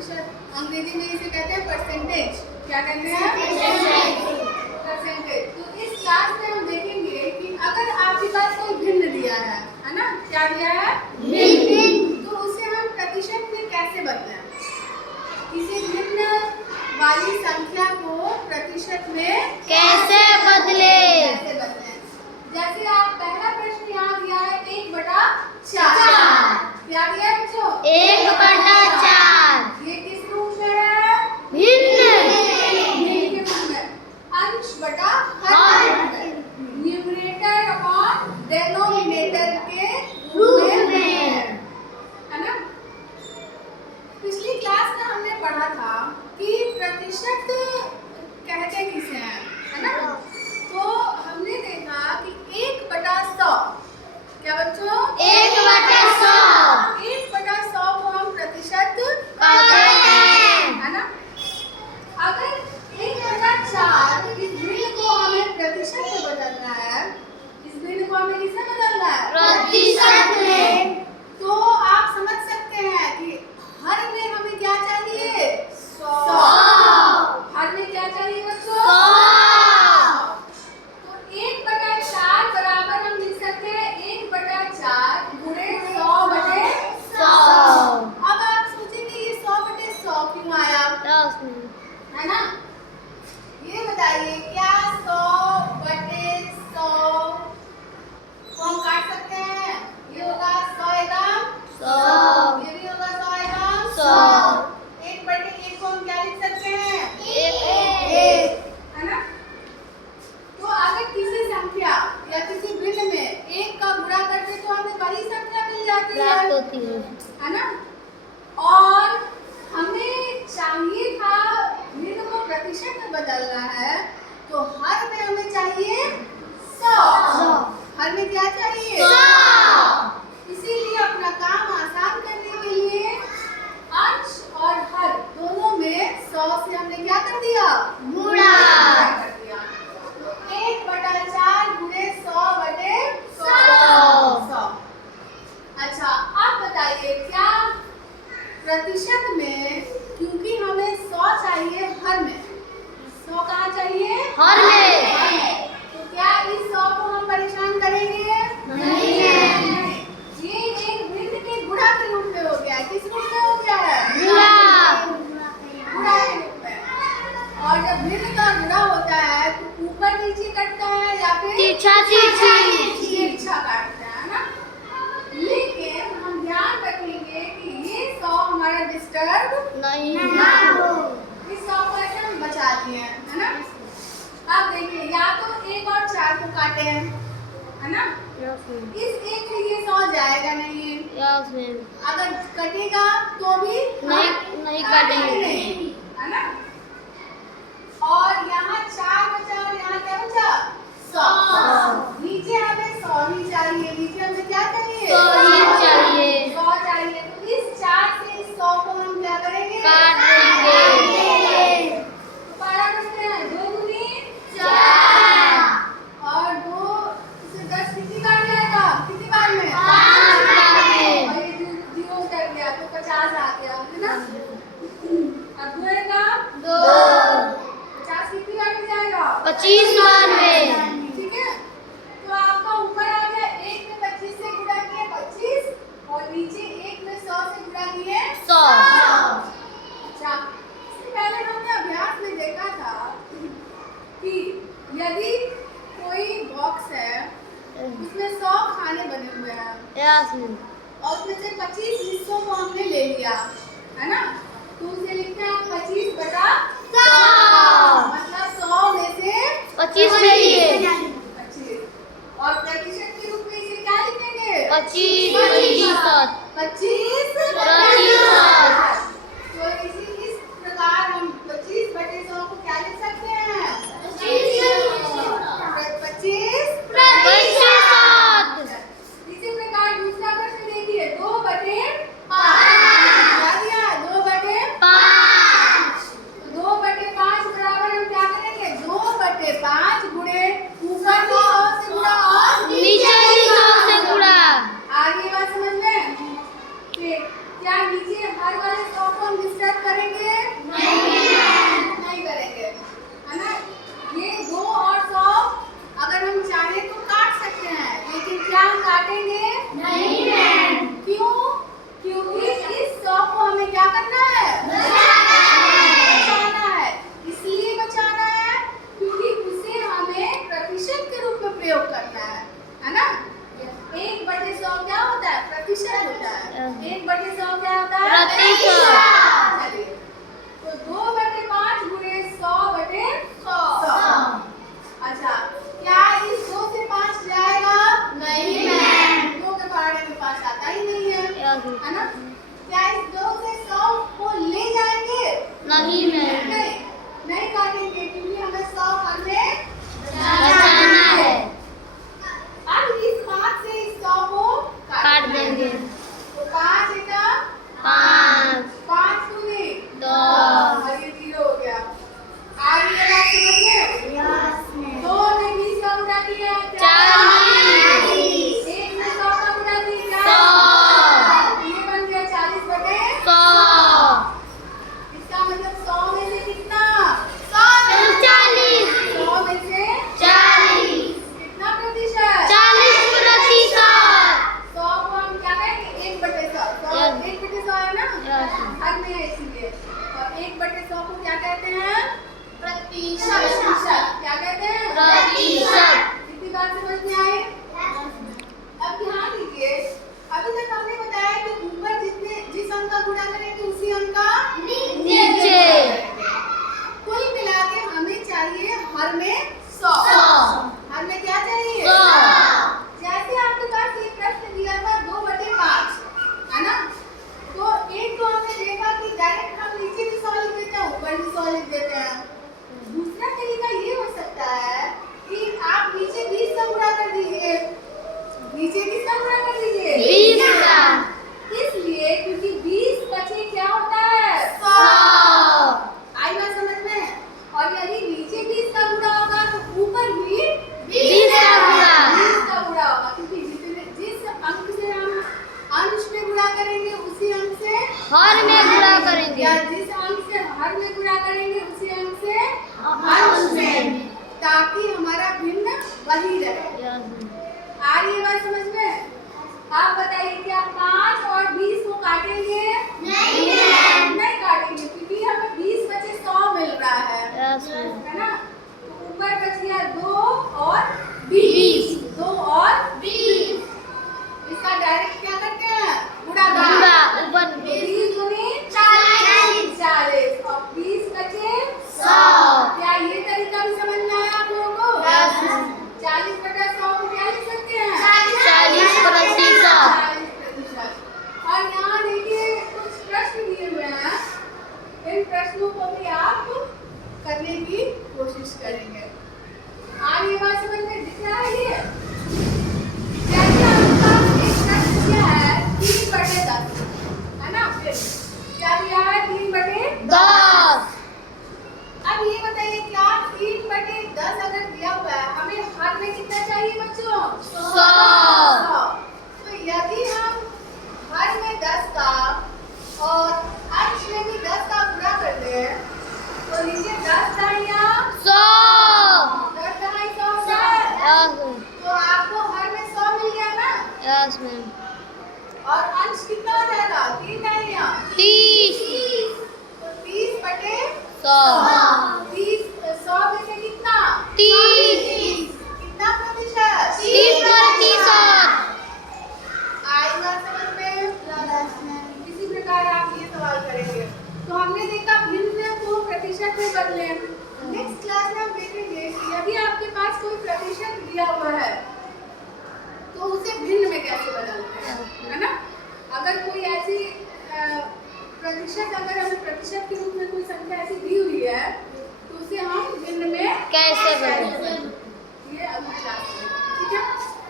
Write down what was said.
प्रतिशत, अंग्रेजी में इसे कहते हैं परसेंटेज। क्या कहते हैं? परसेंटेज। तो इस क्लास में हम देखेंगे कि अगर आपके पास कोई भिन्न दिया है ना, क्या दिया है? भिन्न। तो उसे हम प्रतिशत में कैसे बदलें? किसी भिन्न वाली संख्या को प्रतिशत में कैसे बदले? जैसे आप पहला प्रश्न यहाँ दिया है 1/4। क्या दिया है बच्चों? 1/4। ये किस रूप में है? भिन्न। भिन्न के रूप में। अंश बटा हर, न्यूमरेटर अपॉन डेनोमिनेटर के रूप में, है ना? पिछली क्लास में हमने पढ़ा था कि प्रतिशत कहते किसे हैं, है ना? तो हमने देखा कि 1/100, क्या बच्चों? 1/100। 1/100 को हम प्रतिशत कहते हैं, है ना? अगर 1/4 इस भिन्न को हमें प्रतिशत में बदलना है, इस भिन्न को हमें किससे बदलना है? प्रतिशत में। तो आप समझ सकते हैं कि हर में हमें क्या चाहिए? 100। हर में क्या चाहिए बच्चों? 100। तो 1/4 बराबर हम लिख सकते हैं 1/4 गुणे 100/100। अब आप सोचेंगे ये 100/100 क्यों आया, है ना? ये बताइए, क्या 100/100 को हम काट सकते हैं? ये होगा 100 एकम 100। ये भी होगा 100 एकम 100। 1/1 को हम क्या लिख सकते हैं? 1। है ना? तो अगर किसी संख्या या किसी भिन्न में 1 का गुणा करते तो हमें वही संख्या मिल जाती प्राप्त होती है ना? और हमें चाहिए था भिन्न को प्रतिशत में बदलना है, तो हर में हमें चाहिए 100। हर में क्या चाहिए? 100। इसीलिए अपना काम आसान करने के लिए अंश और हर दोनों में 100 से हमने क्या कर दिया? गुणा कर दिया। तो 1/4 गुणे 100/100। अच्छा, अब बताइए क्या प्रतिशत में, क्योंकि हमें 100 चाहिए हर में, 100 कहाँ चाहिए? हर में। तो क्या इस 100 को हम परेशान करेंगे? नहीं। ये एक भिन्न के गुणा के रूप में हो गया है। किस रूप में हो गया है? गुणा। गुणा के रूप में। और जब भिन्न का गुणा होता है तो ऊपर नीचे कटता है या फिर तिरछा तिरछी। तिरछा काटता है ना? लेकिन हम ध्यान रखेंगे कि ये 100 हमारा डिस्टर्ब नहीं ना हो। इस 100 को ऐसे हम बचा दिए हैं, है ना? अब देखिए, या तो 1 और 4 को काटे हैं, है ना? इस 1 से ये 100 जाएगा नहीं, अगर कटेगा तो भी नहीं कटेंगे, है ना? और यहाँ 4 बचा और यहाँ क्या बचा? 100। नीचे हमें 100 ही चाहिए, नीचे हमें क्या चाहिए? 100 ही चाहिए। 100 चाहिए। तो इस 4 से इस 100 को हम क्या करेंगे? काट देंगे। तो पारा करते हैं, 2 दूनी 4 और 2 से 10 कितनी बार जाएगा? कितनी बार में? 5 बार में। और ये जीरो कर दिया तो 50 आ गया, है ना? अब होएगा 2 50 कितनी बार में जाएगा? 25 बार में। ठीक है, तो आपका ऊपर आ गया 1 में 25 से गुणा किए 25 और नीचे 1 में 100 से गुणा किए 100। अच्छा, इससे पहले हमने अभ्यास में देखा था कि यदि कोई बॉक्स है उसमें 100 खाने बने हुए हैं और उसमें से 25 हिस्सों को हमने ले लिया, है ना? तो उसे लिखते हैं 25/100। मतलब 100 में से 25 चाहिए। 25। और प्रतिशत के रूप में इसे क्या लिखेंगे? 25%। 25%। तो इस प्रकार हम 25/100 को क्या लिख सकते हैं? 25%। इसी प्रकार दूसरा प्रश्न देखिए, 2/5। क्या दिया? 2/5। 2/5 बराबर हम क्या करेंगे? 2/5 गुणे ऊपर की 100 से गुणा और नीचे की 100 से गुणा। आगे बात समझ में? हर में है इसलिए। और 1/100 को क्या कहते हैं? प्रतिशत। क्या कहते हैं? प्रतिशत। कितनी बात समझ में आए? अब ध्यान दीजिए, अभी तक हमने बताया कि ऊपर जिस अंक का गुणा करेंगे उसी अंक का नीचे। कुल मिला के हमें चाहिए हर में 100। हर में क्या चाहिए? 100। जैसे आपके पास एक प्रश्न दिया था 2/5, है ना? तो एक तो हमने देखा कि डायरेक्ट हम नीचे भी 100 लिख देते हैं, ऊपर भी 100 लिख देते हैं। दूसरा तरीका ये हो सकता है कि आप नीचे 20 का गुणा कर दीजिए। नीचे किसका गुणा कर दीजिए? 20 का। इसलिए क्योंकि 20 बचे क्या होता है? 100। आई बात समझ में? और यदि नीचे 20 का गुणा होगा तो ऊपर भी 20 का गुणा। 20 का गुणा होगा, क्योंकि जिस अंक से हम अंश में गुणा करेंगे उसी अंक से हर में गुणा करेंगे। या जिस अंक से हर में गुणा करेंगे उसी अंक से अंश में, ताकि हमारा भिन्न वही रहे। आ रही है बात समझ में? आप बताइए क्या 5 और 20 को काटेंगे? नहीं काटेंगे, क्योंकि हमें 20 बचे 100 मिल रहा है ना? तो ऊपर बच गया 2 और 20। 2 और 20। इसका डायरेक्ट क्या करते हैं? गुणा करते हैं। 20 गुने 40 और 20 बचे 100। क्या ये तरीका भी समझ में आया आप लोगों को? 40/100 को क्या लिख सकते हैं? 40%। 40%। और यहाँ देखिए कुछ प्रश्न दिए हुए हैं, इन प्रश्नों को भी आप करने की कोशिश करेंगे। आगे बात समझ में दिख रहा है? ये जैसे आपके पास एक प्रश्न दिया है 3/10, है ना? क्या दिया है? 3/10। अब ये बताइए क्या 3/10 अगर दिया हुआ है, हमें हर में कितना चाहिए बच्चों? 100। तो यदि हम हर में 10 का और अंश में भी 10 का गुणा कर दें तो नीचे 10 दहाइयाँ 100। 10 दहाई 100 होता है। तो आपको हर में 100 मिल गया ना? और अंश कितना हो जाएगा? 3 दहाइयाँ 30। तो 30/100। 100 में से कितना? 30। कितना प्रतिशत? 30%। आई बात समझ में? इसी प्रकार आप ये सवाल करेंगे। तो हमने देखा भिन्न को प्रतिशत में बदले। नेक्स्ट क्लास में हम देखेंगे कि यदि आपके पास कोई प्रतिशत दिया हुआ है तो उसे भिन्न में कैसे बदलते हैं, है ना? अगर कोई ऐसी प्रतिशत, अगर हमें प्रतिशत के रूप में कोई संख्या ऐसी दी हुई है तो उसे हम भिन्न में कैसे बदलें?